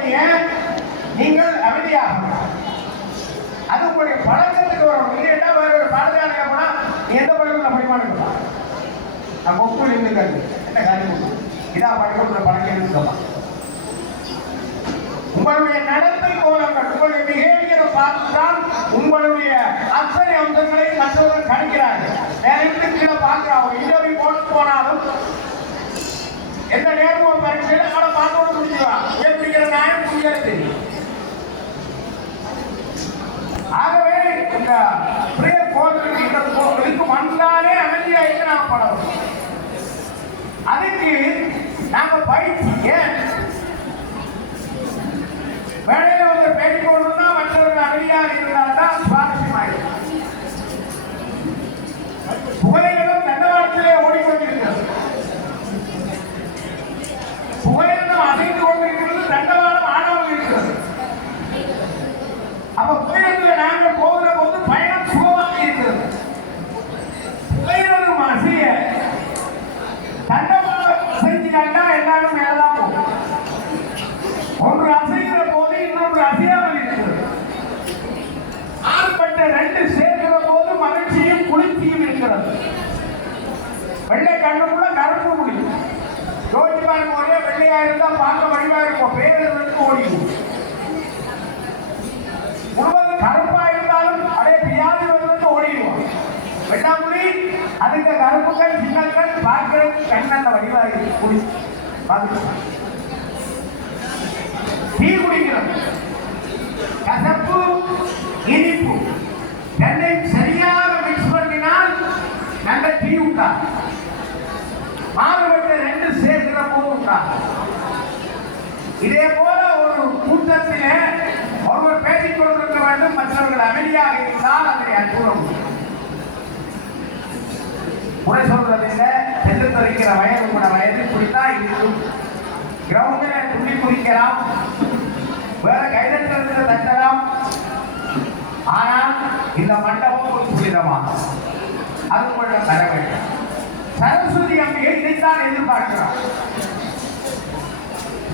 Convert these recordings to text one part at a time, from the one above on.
ஒழிய நீங்கள் அமைதியாக அது உங்களுடைய பழக்கத்துக்கு வரும். இல்லைன்னா வேற ஒரு பாடசாலையா போனா எந்த பள்ளிக்கூட படிப்பானுங்களா நம்ம ஒப்புள் இருந்துக்கிறது என்ன காரியம் இதான் பள்ளிக்கூட பழக்கம் இருக்குமா? உங்களுடைய நடத்தை கோலங்கள் உங்களுடைய பிஹேவியரை பார்த்துதான் உங்களுடைய அத்தனை அம்சங்களை மற்றவர்கள் கணிக்கிறார்கள். வேற இருந்து கீழே பார்க்கிறாங்க. இன்டர்வியூ போட்டு போனாலும் எந்த நேரமும் பரீட்சையில அவளை பார்த்து முடிஞ்சுவான். எப்படிங்கிற நியாயம் புரியாது தெரியும். ஆகவே இந்த பிரேயர் கோலுக்கு வந்தாலே அமைதியா இருந்து நாம படணும். அதுக்கு நாங்க பயிற்சி ஏன் வேலையில வந்து பேட்டி போடணும்னா மற்றவர்கள் அமைதியாக இருந்தால் தான் சுவாரஸ்யமாயிருக்கும். புகையிலும் தண்டவாளத்திலே ஓடிக்கொண்டிருக்கிறது. புகையிலும் அசைந்து கொண்டிருக்கிறது, தண்டவாளம் ஆடாமல் இருக்கிறது. அப்ப புகையில நாங்கள் போகிற போது பயணம் சுகமாக இருக்கிறது. புகையிலும் அசைய தண்டவாளம் அசைஞ்சினால்னா எல்லாரும் மேலதான் போகும். ஒன்று அசைகிற போது இன்னொன்று அசையாமல் இருக்கிறது. ஆறுபட்ட ரெண்டு சேர்க்கிற போது மகிழ்ச்சியும் குளிர்ச்சியும் இருக்கிறது. வெள்ளை கண்ணுக்குள்ள கருப்பு முடியும். யோசிச்சு பாருங்க, ஒரே வெள்ளையா இருந்தா பார்க்க வடிவா இருக்கும், பேருக்கு ஓடிக்கும். முழுவதும் கருப்பா இருந்தாலும் அதே பியாதி வந்து ஓடிடுவோம். வெள்ளாமுடி அதுக்கு கருப்புகள் சின்னங்கள் பார்க்கிறது கண்ணல்ல வடிவாக குடி பார்த்துக்கலாம். டீ குடிக்கிறது கசப்பு இனிப்பு ரெண்டையும் சரியாக மிக்ஸ் பண்ணினால் நல்ல டீ உண்டா. மாறுபட்ட ரெண்டு சேர்க்கிற போது உண்டா. இதே போல ஒரு கூட்டத்திலே ஒருவர் பேசிக் கொண்டிருக்க வேண்டும், மற்றவர்கள் அமைதியாக இருந்தால் அதை அற்புதம். முறை சொல்றதில்லை, சென்று தரிக்கிற வயது உங்களோட வயது இப்படித்தான் இருக்கும். கிரவுண்டில் துணி குடிக்கலாம், வேற கைதட்டத்தில் தட்டலாம். ஆனால் இந்த மண்டபம் ஒரு புனிதமாக அது உங்களோட தர வேண்டும். சரஸ்வதி அம்பிகை இதைத்தான் எதிர்பார்க்கிறார்.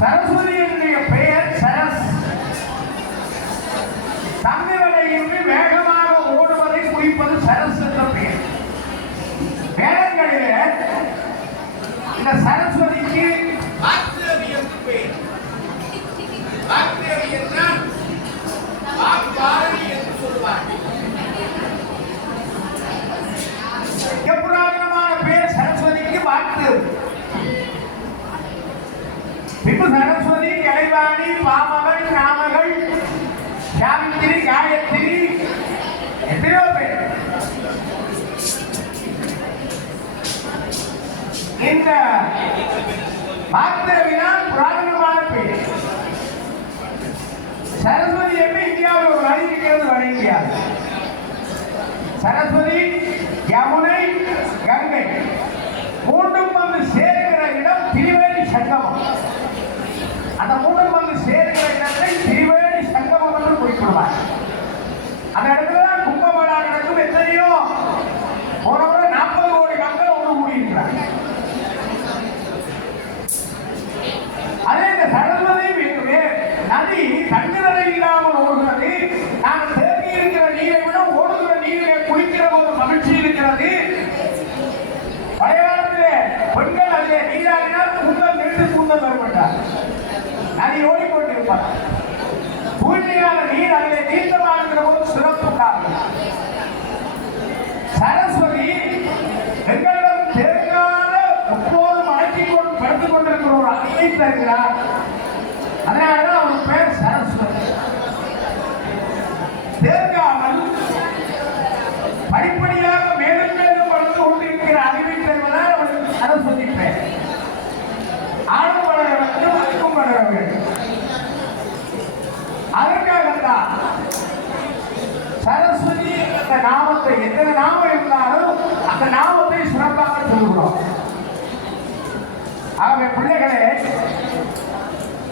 சரஸ்வதியினுடைய பெயர் சரஸ். தண்ணீரிலிருந்து வேகமாக ஓடுவதை குறிப்பது சரஸ் என்ற பெயர். வேதங்களிலே இந்த சரஸ்வதிக்கு புராதனமான பேர் சரஸ்வதிக்கு வாக்கு. பின்பு சரஸ்வதி, கலைவாணி, பாமகள், நாமகள், சாவித்திரி, காயத்ரி, எத்தனையோ பேர். இந்த வாக்தேவிதான் புராதனமான பேர். சரஸ்வதி எப்படி இந்தியாவில் ஒரு வழி இருக்கிறது வழங்கியாது. சரஸ்வதி, யமுனை, கங்கை மூன்றும் வந்து சேர்கிற இடம் திரிவேணி சங்கமம். அந்த மூன்றும் வந்து சேர்கிற இடத்தை திரிவேணி சங்கமம் என்று குறிப்பிடுவார். அந்த இடத்துல தான் கும்பமேளா நடக்கும். எத்தனையோ போன முறை 40 கோடி மக்கள் ஒன்று கூடியிருக்கிறார். அதே இந்த சரஸ்வதி நதி தண்ணீரை இல்லாமல் ஓடுகிறது. நாங்கள் தேங்கி இருக்கிற நீரை விட ஓடுகிற நீரை குளிக்கிற போது மகிழ்ச்சி இருக்கிறது. பழைய காலத்திலே பெண்கள் அதிலே நீராடினால் கூந்தல் நின்று கூந்தல் வரமாட்டார், நதி ஓடிக்கொண்டிருப்பார். தூய்மையான நீர் அதிலே தீர்த்தமாகிற போது சிறப்புண்டாகும். சரஸ்வதி எங்களிடம் தேங்காத எப்போதும் அழைக்கிக் கொண்டு படுத்துக் கொண்டிருக்கிற ஒரு அணியை தருகிறார். அதனாலதான் அவர் பேர் சரஸ்வதி. தேர்காமல் படிப்படியாக மேலும் மேலும் வளர்ந்து கொண்டிருக்கிற அறிவை பெறுவதால் அவருக்கு சரஸ்வதி பேர். ஆளும் வளர வேண்டும், அதுக்கும் வளர வேண்டும். அதற்காகத்தான் சரஸ்வதி அந்த நாமத்தை, எத்தனை நாமம் இருந்தாலும் அந்த நாமத்தை சிறப்பாக சொல்கிறோம். ஆகவே பிள்ளைகளே,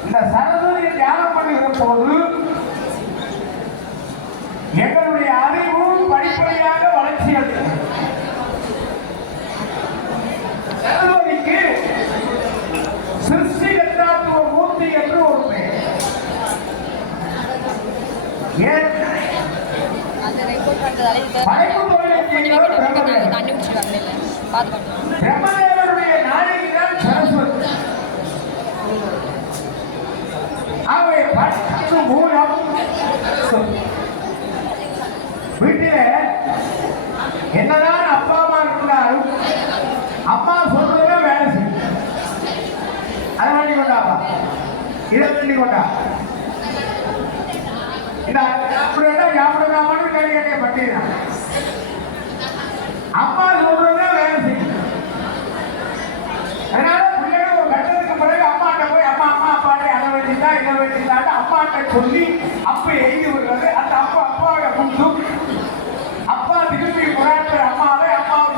இந்த சரஸ்வதியை தியானம் பண்ணுகிற போது எங்களுடைய அறிவு படிப்படியாக வளர்ச்சி அடைகிறது. சரஸ்வதிக்கு சிருஷ்டி கர்த்தாத்துவ மூர்த்தி என்று ஒரு பெயர். படைப்பு தொழிலை செய்கிறவர் பிரம்மதேவர். பிரம்மதேவருடைய நாயகி தான் சரஸ்வதி. அவை படைப்பு மூலம் வீட்டில என்னதான் அப்பா அம்மா இருந்தாலும் அம்மா சொல்றதுல வேலை செய்யும். அதை வேண்டி கொண்டாப்பா, இதை வேண்டி கொண்டா, இந்த சாப்பிடுறாமான்னு கேட்க பட்டீங்க. அம்மா சொல்றதுல வேலை செய்யும். அதனால பிள்ளைகள் ஒரு கட்டத்துக்கு பிறகு அம்மாட்ட போய் அம்மா அம்மா அப்பாடே அதை வேண்டிட்டா இதை வேண்டிட்டான்னு அம்மாட்ட சொல்லி அப்ப எழுதி விடுறது. அந்த அப்பா அப்பாவோட குண்டும் அப்பா திருப்பி புறாட்டுற அம்மாவை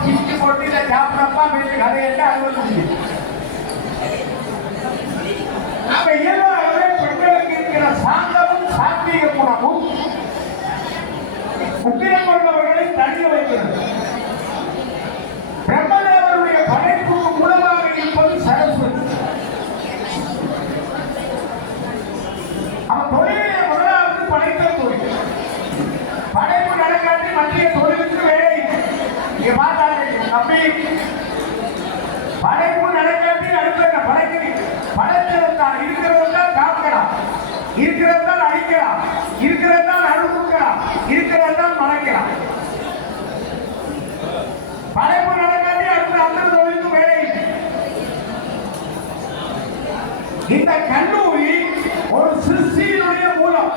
சிரிச்சு போட்டு இதை சாப்பிடப்பா பேசி கதையிட்டு அனுபவிச்சு. அப்ப இயல்பாகவே பெண்களுக்கு இருக்கிற சாந்தமும் சாத்வீக குணமும் உக்கிரம் கொண்டவர்களை தள்ளி வைக்கிறது. பிரம்மதேவருடைய படைப்புக்கு மூலமாக இருப்பது சரஸ்வதி. அவன் தொழிலை முதலாவது படைத்த தொழில். படைப்பு நடக்காட்டி மத்திய தொழிலுக்கு வேலை இங்க பார்த்தாங்க தம்பி. படைப்பு நடக்காட்டி அடுத்த படைத்திருந்தான் இருக்கிறதான் காக்கலாம், இருக்கிறதான் அழிக்கலாம், இருக்கிறதான் அழுக்கலாம், இருக்கிறதான் மறைக்கலாம். படைப்பு நடக்காட்டி அடுத்த அந்த தொழிலுக்கு வேலை. இந்த கல்லூரி ஒரு சிருஷ்டியினுடைய மூலம்.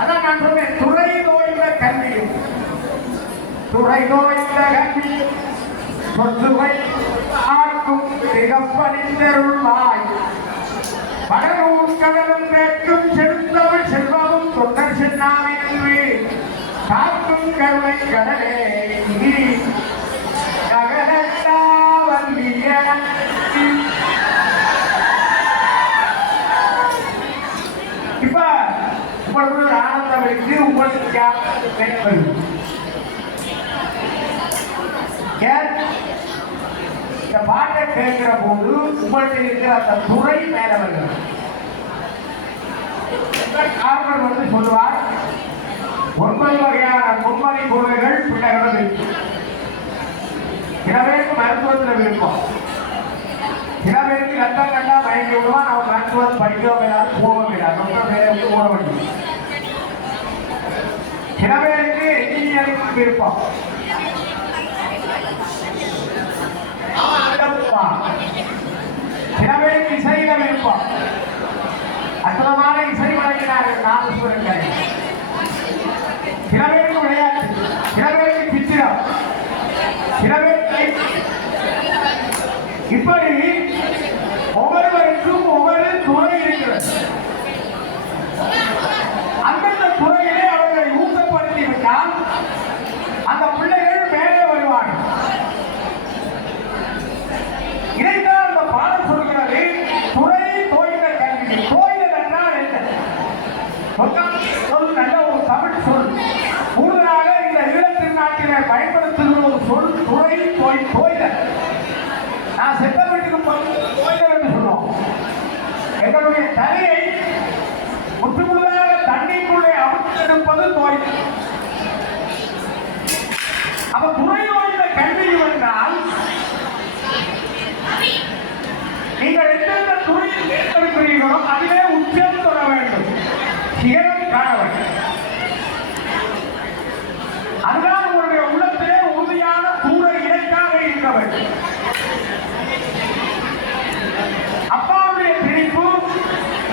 அதான் நான் சொன்னேன், துறை நோய்ந்த கல்வியும் துறை நோய்ந்த கல்வியும் சொத்துவை ஆக்கும் திகப்பணிந்தருள்வாய். படரூர் கடலும் கேட்கும் செலுத்தவள் செல்வமும் தொண்டர் சென்னாவின்று காக்கும் கருணை கடலே நகரத்தா வல்லிய. இப்ப உங்களுக்கு ஒரு ஆனந்தம் இருக்கு, உங்களுக்கு இந்த பாட்டை கேட்கிற போது உங்களுக்கு இருக்கிற அந்த துறை மேல வருகிறது. காரணம் வந்து சொல்லுவார், 9 வகையான மும்மதி பொருள்கள் பிள்ளைகளும் இருக்கு. சில பேருக்கு மருத்துவத்தில் விருப்பம், சில பேருக்கு ரத்தம் கண்டா மயங்கி விடுவான். அவன் மருத்துவம் படிக்கவும் இல்லாது போகவும் இல்லாது டாக்டர் வேலைக்கு ஓட வேண்டும். சில பேருக்கு இன்ஜினியரிங் விருப்பம், சில பேருக்கு இசையில விருப்பம். அற்புதமான இசை வழங்கினார்கள் நாதஸ்வரங்களை. சில பேருக்கு விளையாட்டு, சில பேருக்கு சித்திரம், சில பேருக்கு இப்படி ஒவ்வொருவருக்கும் ஒவ்வொரு துறை இருக்கிறது. அந்தந்த துறையிலே அவர்களை ஊக்கப்படுத்தி விட்டால் அந்த பிள்ளைகள் மேலே வருவார்கள். இதைத்தான் அந்த பாடம் சொல்கிறது, துறை தோய்ந்த கல்வி. தோய்தல் என்றால் என்ன? சொல் நல்ல ஒரு தமிழ் சொல். கூடுதலாக இந்த ஈழத்தின் நாட்டிலே பயன்படுத்துகிற ஒரு சொல் துறை தோய்தல். நான் செத்த வீட்டுக்கு தோய்தல் என்று சொல்லுவோம். எங்களுடைய தலையை முற்றுமுழுதாக தண்ணிக்குள்ளே அமுத்தெடுப்பது தோய்தல். அப்ப துறை தோய்ந்த கல்வி என்றால் நீங்கள் எந்தெந்த துறையில் தேர்ந்தெடுக்கிறீர்களோ அதிலே உச்சம் தொட வேண்டும், சிகரம் காண வேண்டும். அதுதான் உங்களுடைய உள்ளத்திலே உறுதியான தூர இலக்காக இருக்க வேண்டும். அப்பாவுடைய திணிப்பு,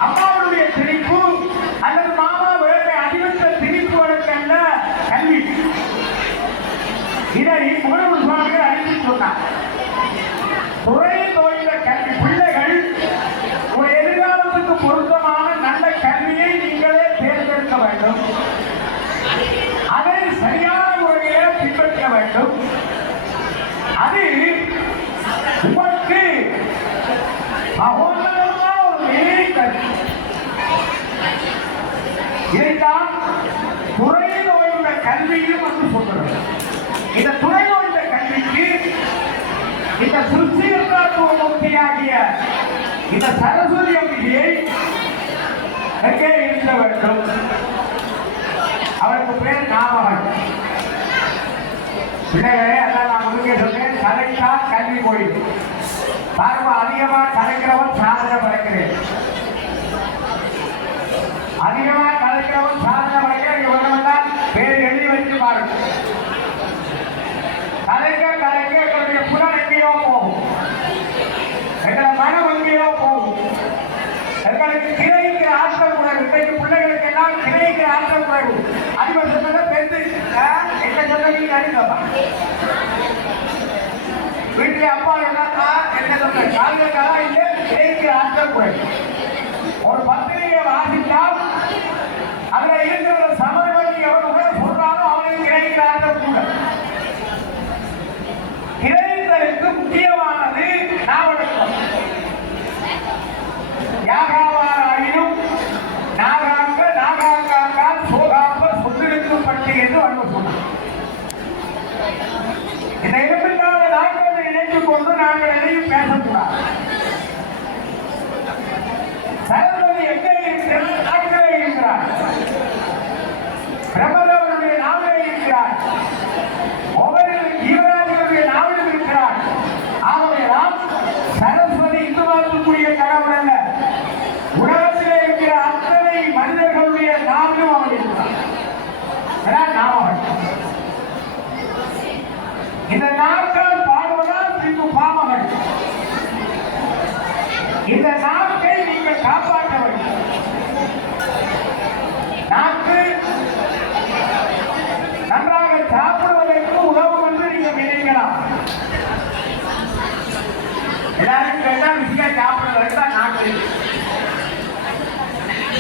அம்மாவுடைய திணிப்பு அல்லது மாமா வேலை அதிகத்த திணிப்புகளுக்கு அல்ல கல்வி. இதை முகமது சுவாமிகள் அறிவித்து சொன்னார். துறை தோய்ந்த கல்வி. பிள்ளைகள் ஒரு எதிர்காலத்துக்கு பொருத்தமான நல்ல கல்வியை நீங்களே தேர்ந்தெடுக்க வேண்டும். அதை சரியான முறையிலே பின்பற்ற வேண்டும். அது உங்களுக்கு மகோதரமான ஒரு நிலை கல்வி. இதைத்தான் துறை தோய்ந்த கல்வியும் என்று சொல்கிறது. இந்த துறை தோய்ந்த கல்விக்கு இந்த சுருத்தியாகிய இந்த சரஸ்வதி அம்பிகையை எங்கே இருக்க வேண்டும்? அவளுக்கு பேர் நாமகள். பிள்ளைகளே, அதான் நான் முழுக்க சொன்னேன், கலைக்கா கல்வி போயிடு. பாருங்க, அதிகமா கலைக்கிறவன் சாதனை படைக்கிறேன். அதிகமா கலைக்கிறவன் சாதனை படைக்கிறேன். இவர்கள் பேர் எழுதி வச்சு பாருங்க. கலைக்க கலைக்க எங்களுடைய புலன் எங்கேயோ போகும், எங்களை மனம் எங்கேயோ போகும். எங்களுக்கு கிளைக்கிற ஆற்றல் குறைவு. இன்றைக்கு பிள்ளைகளுக்கு எல்லாம் கிளைக்கிற ஆற்றல் குறைவு. அறிவர் சொன்னதை பெற்று என்ன சொல்ல நீங்க அறிந்தப்பா வீட்டில் அப்பா என்னக்கா என்ன சொல்ற காரியக்காக இல்லை, கிளைக்கிற ஆற்றல் குறைவு. ஒரு பத்திரிகையை வாசித்தால் அதுல இருக்கிற சமநிலை எவனுடன் சொல்றாலும் அவனுக்கு கிளைக்கிற ஆற்றல் கூட. கிளைத்தலுக்கு முக்கியமானது நாவடக்கம். யாகாவாராயினும் நாகாங்க நாகாங்காங்கால் சோகாம்ப சொத்திருக்கப்பட்டு என்று வள்ளுவர் சொன்னார். இந்த இடத்திற்காக நாங்கள் நினைத்துக் கொண்டு நாங்கள் எதையும் பேசக்கூடாது. சரஸ்வதி எங்கே இருக்கிறார்? நாட்டிலே இருக்கிறார். பிரபலவனுடைய நாவிலே இருக்கிறார். ஒவ்வொரு ஜீவராஜனுடைய நாவிலும் இருக்கிறார். ஆகவேதான் சரஸ்வதி இந்து மதத்துக்குரிய கடவுள் அல்ல, உலகத்திலே இருக்கிற அத்தனை மனிதர்களுடைய நாவிலும் அவன் இருக்கிறார். நாமகள். இந்த நாட்கள் பாடுவதால் பின்பு பாமகள். இந்த நாட்டை நீங்கள் காப்பாற்ற வேண்டும். நாட்டு நன்றாக சாப்பிடுவதற்கு உதவும் என்று நீங்கள் நினைக்கலாம். எல்லாரும் கேட்டா விஷயம் சாப்பிடுறது தான் நாட்டு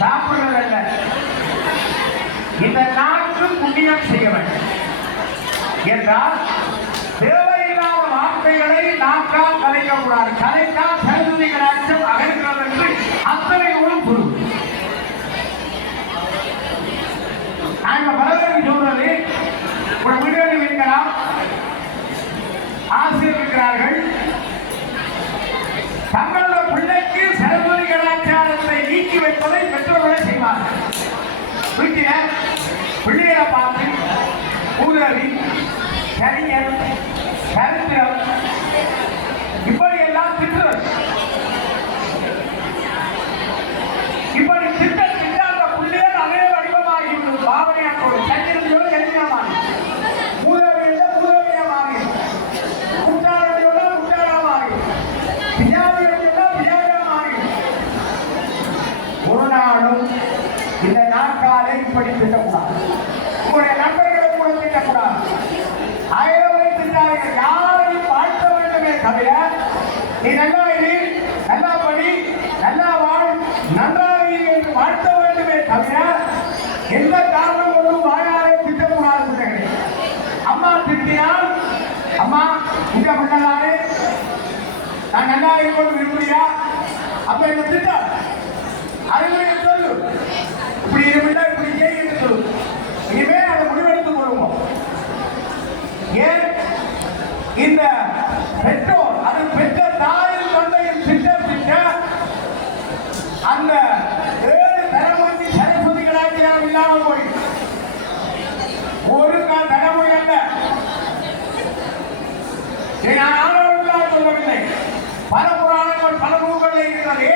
சாப்பிடுறதல்ல. இந்த நாட்டு புண்ணியம் செய்ய வேண்டும் என்றால் தேவையில்லாத வார்த்தைகளை நாக்கால் கலைக்கக்கூடாது. கலைத்தால் சரஸ்வதிகள் அச்சம் அகற்கிறது என்று அத்தனை ஒரு பொருள். நாங்கள் வரவேற்பு சொல்றது ஒரு வீடுகளில் இருக்கலாம், ஆசிரியர் இருக்கிறார்கள். தங்களோட பிள்ளைக்கு சரஸ்வதி கலாச்சாரத்தை நீக்கி வைப்பதை பெற்றோர்களை செய்வார்கள். வீட்டில பிள்ளைகளை பார்த்து உதவி, கரியர், சரித்திரம் இப்படி எல்லாம் திட்டுறது. இப்படி திட்ட திட்ட அந்த பிள்ளைகள் அதே வடிவமாகிவிடும். பாவனையாற்றோடு சரித்திரத்தோடு எளிமையாக உதவியோட உதவியாக மாறி, குற்றாலையோட குற்றாலா மாறி, விஜயாவியோட விஜயா மாறி. ஒரு நாளும் இந்த நாட்காலை இப்படி திட்டக்கூடாது. உங்களுடைய நண்பர்களை கூட திட்டக்கூடாது. ஆயிரவரை திட்டார்கள். யாரையும் வாழ்த்த வேண்டுமே தவிர நீ நல்லா இரு, நல்லா படி, நல்லா வாழ், நன்றாக இரு என்று வாழ்த்த வேண்டுமே தவிர எந்த காரணம் கொண்டும் வாயாரை திட்டக்கூடாது. அம்மா திட்டினால், அம்மா இந்த பிள்ளைனாலே நான் நல்லா இருக்கணும் விரும்புறியா அப்ப என்ன திட்ட அறிவுரை சொல்லு. இப்படி இருப்பில்லை, இப்படி செய்ய என்று சொல்லு. இனிமே அதை முடிவெடுத்துக் கொள்வோம். ஏன் இந்த பெற்றோர், அது பெற்ற தாயின் தந்தையின் திட்ட திட்ட அந்த 7 தலைமுறை சரஸ்வதி கலாச்சாரம் இல்லாமல் போய் ஒரு தலைமுறை அல்ல. நான் ஆளுநர்களாக சொல்லவில்லை, பல புராணங்கள் பல நூல்களில் இருக்கிறது.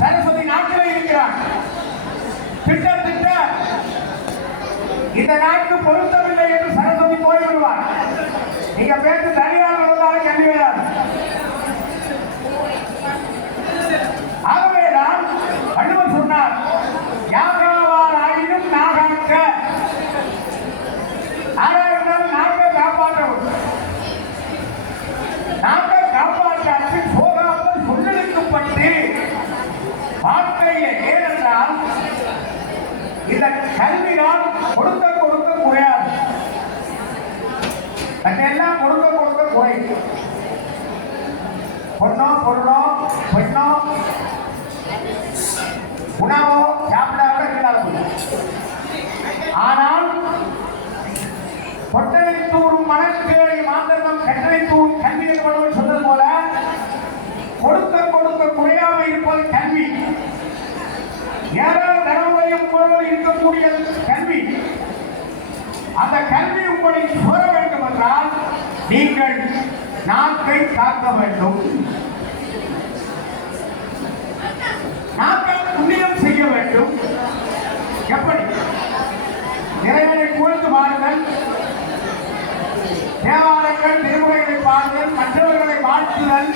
சரஸ்வதி நாட்டிலே இருக்கிறார். திட்ட திட்ட இந்த நாட்டுக்கு பொருத்தமில்லை என்று சரஸ்வதி போய்விடுவார். நீங்க பேச்சு தனியாக இருந்தாலும் கல்வி வராது. ஆகவேதான் வள்ளுவர் சொன்னார், யாகாவார் ஆயினும் நாகாக்க. ஆராய்ந்தால் நாட்டை காப்பாற்றவும், நாட்டை காப்பாற்றாச்சு போகாமல் சொல்லிருக்கப்பட்டு வாழ்க்கையை. ஏனென்றால் இந்த கல்வியால் கொடுக்க கொடுக்க குறையாது, அதெல்லாம் கொடுக்க கொடுக்க குறைக்கும். பொண்ணோ பொருளோ பெண்ணோ உணவோ சாப்பிடாம இல்லாத. ஆனால் பொட்டனை தூரும் மனக்கேளை மாந்தரம் கட்டளை தூரும் கல்வி என்று சொன்னது போல கொடுக்க கொடுக்க குறையாம இருப்பது கல்வி. ஏதாவது தலைமுறையும் போல இருக்கக்கூடிய கல்வி அந்த கல்வி உங்களை சுர வேண்டும் என்றால் நீங்கள் நாக்கை காக்க வேண்டும், நாக்கை புண்ணியம் செய்ய வேண்டும். எப்படி? இறைவனை புகழ்ந்து பாடுதல், தேவாலயங்கள் திருமுறைகளை பாடுதல், மற்றவர்களை வாழ்த்துதல்,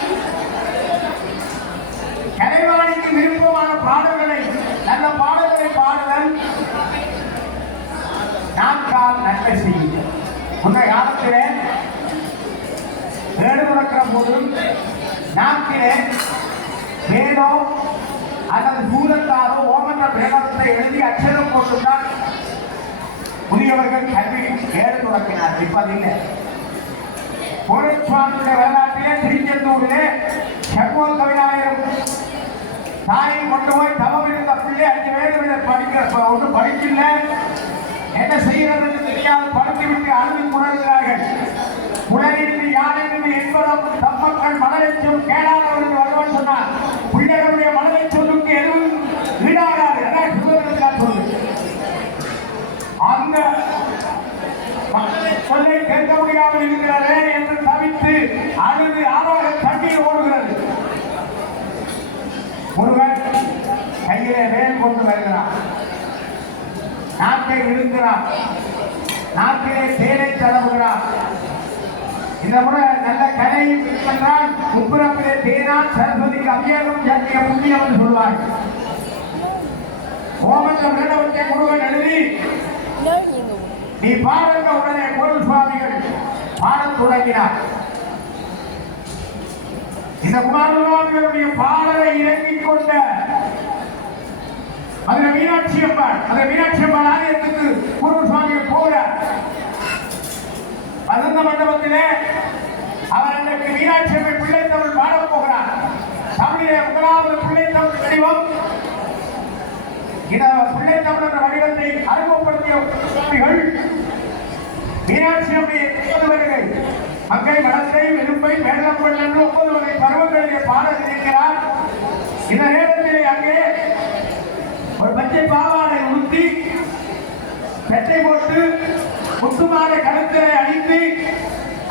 கலைவாணிக்கு விருப்பமான பாடல்களை நல்ல பாடல்களை பாடுதல், நாக்கால் நன்மை செய்யும். முன்னைய காலத்திலே வேடு முழக்கிற போதும் நாக்கிலே வேதோ அல்லது சூரத்தாலோ ஓமன்ற பிரேமத்தை எழுதி அச்சரம் போட்டுத்தான் புதியவர்கள் கல்வி வேடு முழக்கினார். இப்ப அது இல்லை. கோரசுவாமியுடைய வரலாற்றிலே திருச்செந்தூரிலே செவ்வல் கவிநாயகம் தாயை கொண்டு போய் தவம் இருந்த பிள்ளை 5 வயது படிக்க ஒன்று படிக்கல, என்ன செய்கிறது தெரியாது, படுத்து விட்டு அழுது குணர்கிறார்கள். உலகிற்கு யாரென்று என்பதும் தம்மக்கள் மனதைச்சும் கேடாதவர்கள் வருவன் சொன்னார். பிள்ளைகளுடைய மனதை சொல்லுக்கு எதுவும் ஈடாகாது. சொல்லு அந்த மனதை சொல்லை கேட்க முடியாமல் இருக்கிறதே என்று தவித்து அழுது ஆறாக தண்ணீர் ஓடுகிறது. ஒருவன் கையிலே வேல் கொண்டு வருகிறான், நாட்டை விழுங்கிறான், நாட்டிலே தேனை தடவுகிறான். இந்த முறை நல்ல கலை என்றால் முப்புறப்பிலே தேனால் சரஸ்வதிக்கு அபிஷேகம் சத்திய புண்ணியம் என்று சொல்வார். ஓமந்த விரடவத்தை முருகன் எழுதி நீ பாருங்க. உடனே கோவில் சுவாமிகள் பாடத் தொடங்கினார். இந்த குமாரசுவாமிகளுடைய பாடலை இறங்கிக் கொண்ட அதுல மீனாட்சி அம்மாள், அந்த மீனாட்சி அம்மாள் ஆலயத்துக்கு கோவில் சுவாமிகள் போகிறார். வசந்த மண்டபத்திலே அவர் அன்றைக்கு மீனாட்சி அம்மை பிள்ளை தமிழ் பாடப் போகிறார். தமிழிலே முதலாவது பிள்ளை தமிழ் வடிவம். இந்த பிள்ளை தமிழ் என்ற வடிவத்தை அறிமுகப்படுத்திய சுவாமிகள் மீனாட்சி அம்மையை 9 வருகை மங்கை மடத்தை விரும்பை மேடப்பள் என்று 9 வகை பருவங்களிலே பாட இருக்கிறார். இந்த நேரத்திலே அங்கே ஒரு பச்சை பாவாடை உடுத்தி பெட்டை போட்டு முத்துமாலை கழுத்திலே அணிந்து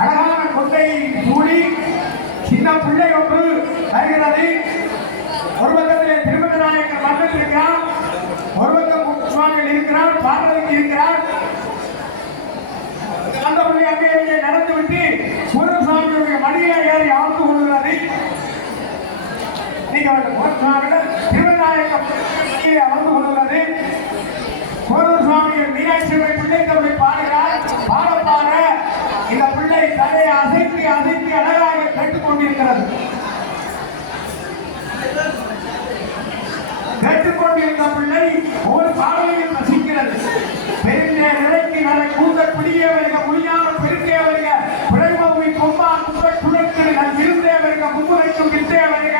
அழகான கொண்டை மூடி சின்ன பிள்ளை ஒன்று வருகிறது. ஒரு பக்கத்திலே திருமண நாயக்கர் மன்னன் இருக்கிறார், ஒரு பக்கம் சுவாமிகள் இருக்கிறார், பார்வதிக்கு இருக்கிறார். அந்த பிள்ளை அங்கே நடந்துவிட்டு ஒரு சுவாமியுடைய மடியிலே ஏறி அமர்ந்து கொள்கிறது. சுவாமிகள் திருநாயக்கம் மடியிலே அமர்ந்து கொள்கிறது. ஒரு சுவாமிகள் மீனாட்சி பிள்ளை தமிழை பாடுகிறார். பாட பாட இந்த பிள்ளை தலையை அசைத்து அசைத்து அழகாக கேட்டுக் கொண்டிருக்கிறது. கேட்டுக்கொண்டிருந்த பிள்ளை ஒரு பாடலையும் ரசிக்கிறது. பெருந்தே நிலைக்கு நட கூந்தல் பிடியே வருக முடியாம பெருக்கே வருக பிறகு கொம்பா குப்பை துணைக்கு நான் இருந்தே வருக மும்முறைக்கும் வித்தே வருக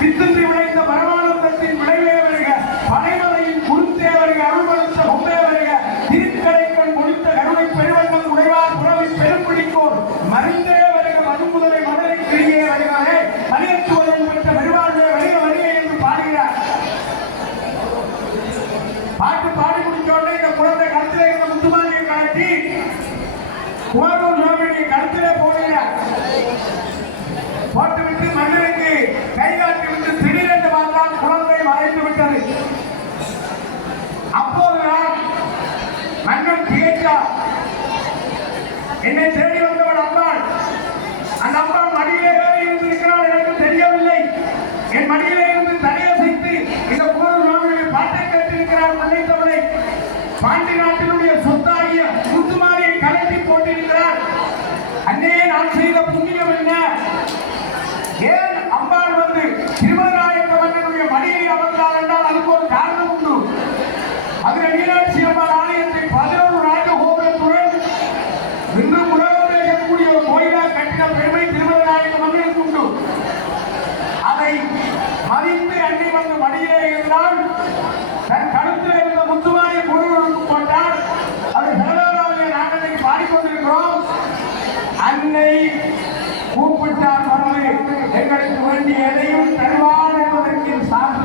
வித்துன்றி விளைந்த பரமானந்தத்தின் விளைவே வருக பனைமலையின் குருத்தே வருக அருள்வழுத்த கொம்பே வருக திருக்கடைக்கண் முடித்த கருணை பெருவண்ணம் உடைவார் புறவை பெரும்பிடிக்கோர் மருந்தே வருக மதுமுதலை மதுரை கிரியே வருகவே அணியத்துவதன் பெற்ற பெருவாழ்வே வருக வருக என்று பாடுகிறார். பாட்டு பாடி முடிச்சோடனே இந்த குழந்தை கருத்திலே இருந்த முத்துமாலியை கலட்டி குமாரூர் சுவாமியுடைய கருத்திலே போடுகிறார். போட்டுவிட்டு மன்னருக்கு கை காட்டி விட்டு திடீரென்று பார்த்தால் குழந்தை மறைந்து விட்டது. அப்போதுதான் மன்னன் திகைத்தார். என்னை தேடி வந்தவள் அம்பாள். அந்த அம்பாள் மடியிலே ஏறி இருந்திருக்கிறாள், எனக்கு தெரியவில்லை. என் மடியிலே இருந்து தலையசைத்து இந்த குமாரூர் சுவாமியுடைய பாட்டை கேட்டிருக்கிறார். மன்னித்தவளை பாண்டி நாட்டினுடைய சொத்தாகிய முத்துமாரியை கலட்டி போட்டிருக்கிறார். அன்னே நான் செய்த புண்ணியம் என்ன? ஏன் அம்பாள் வந்து திருமணநாயக்க மன்னனுடைய மடியை அமர்ந்தார் என்றால் அதுக்கு ஒரு காரணம் உண்டு. அதுல மீனாட்சி அம்பாள் ஆலயத்தை 11 ராஜகோபுரத்துடன் இன்று உலகத்தில் இருக்கக்கூடிய ஒரு கோயிலாக கட்டின பெருமை திருமணநாயக்க மன்னனுக்கு உண்டு. அதை மதித்து அன்னை வந்து மடியிலே இருந்தால் தன் கழுத்தில் இருந்த முத்துமாரியை பொருள் போட்டால் அது சரதாராவிலே நாங்கள் பாடிக்கொண்டிருக்கிறோம். அன்னை கூப்பிட்டார் வந்து எங்களுக்கு வேண்டிய எதையும் தருவார் என்பதற்கு சான்று